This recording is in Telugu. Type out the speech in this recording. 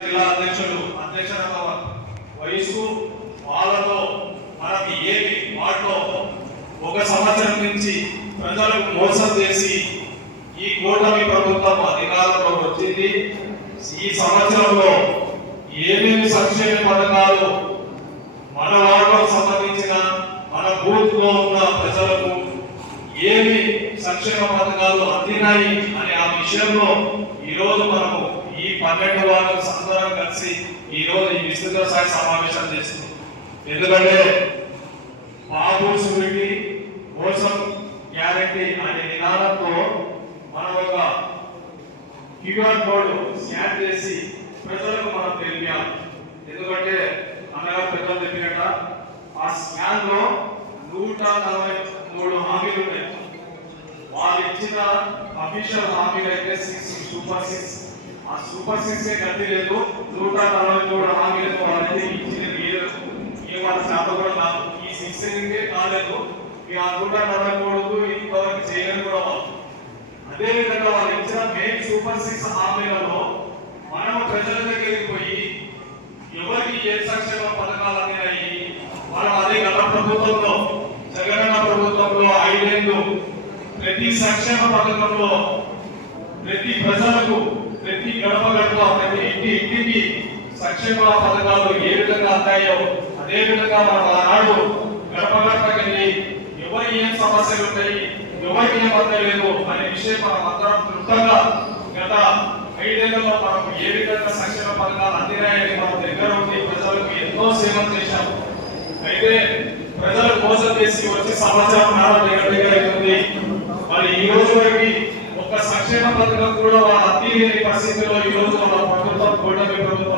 జిల్లా అధ్యక్షుల వయసు వాళ్ళతో మనకి ఏమి వాటిలో ఒక సంవత్సరం నుంచి ప్రజలకు మోసం చేసి ఈ కూటమి ప్రభుత్వం అధికారంలో వచ్చింది. ఈ సంవత్సరంలో ఏమేమి సంక్షేమ పథకాలు మన వార్డుకు సంబంధించిన మన బూత్ లో ఉన్న ప్రజలకు ఏమి సంక్షేమ పథకాలు అందినాయి అనే ఆ విషయంలో ఈ రోజు మనము ఈ 12 వార్డుల అందరం కలిసి ఈ రోజు ఈ విస్తృత స్థాయి సమావేశం చేస్తున్నాం. ఎందుకంటే పాపుల్సిటీ కోసం గ్యారంటీ అనే నినాదంతో మనం ఒక క్యూఆర్ కోడ్ స్కాన్ చేసి ప్రజలకు మనం తెలిపాం. ఎందుకంటే అన్నగా పెద్దలు చెప్పినట్ట ఆ స్కాన్ లో 143 హామీలు ఉన్నాయి. వాళ్ళు ఇచ్చిన అఫీషియల్ హామీలు అయితే 6 సూపర్ 6. ఆ సూపర్ 6 గట్టి లేదు. 143 హామీలతో వాళ్ళైతే ఇచ్చినది ఏ వాళ్ళ శాతం కూడా కాదు. ఈ 6 కాలేదు. ఆ 143 ఇంతవరకు చేయడం కూడా వాళ్ళు. అదేవిధంగా వాళ్ళు ఇచ్చిన మెయిన్ సూపర్ 6 హామీలలో మనము ప్రజల దగ్గరికి పోయి ఎవరికి ఏ సంక్షేమ పథకాలు అందినాయి మనం అదే గత ప్రభుత్వంలో జగనన్న ప్రభుత్వంలో 5 ఏళ్ళు ప్రతి సంక్షేమ పథకంలో ప్రతి ప్రజలకు ప్రతి గడప గడప ప్రతి ఇంటికి సంక్షేమ పథకాలు ఏ విధంగా అందాయో అదే విధంగా మనం ఆనాడు గడప గడపకెళ్ళి ఎవరికి ఏం సమస్యలు ఉంటాయి ఎవరికి ఏం అందలేదు అనే విషయం మనం అందరం క్లుప్తంగా గత 5 ఏళ్లలో మనం ఏ విధంగా సంక్షేమ పథకాలు అందినాయని మనం దగ్గర ఉండి ప్రజలకు ఎంతో సేవ చేశాము. అయితే ప్రజలు మోసం చేసి వచ్చే సంవత్సరం దగ్గర అవుతుంది. మరి ఈ రోజు వరకు ఒక సంక్షేమ పథకం కూడా వాళ్ళ అందిలేని పరిస్థితిలో ఈ రోజు మన ప్రభుత్వం కూటమి ప్రభుత్వం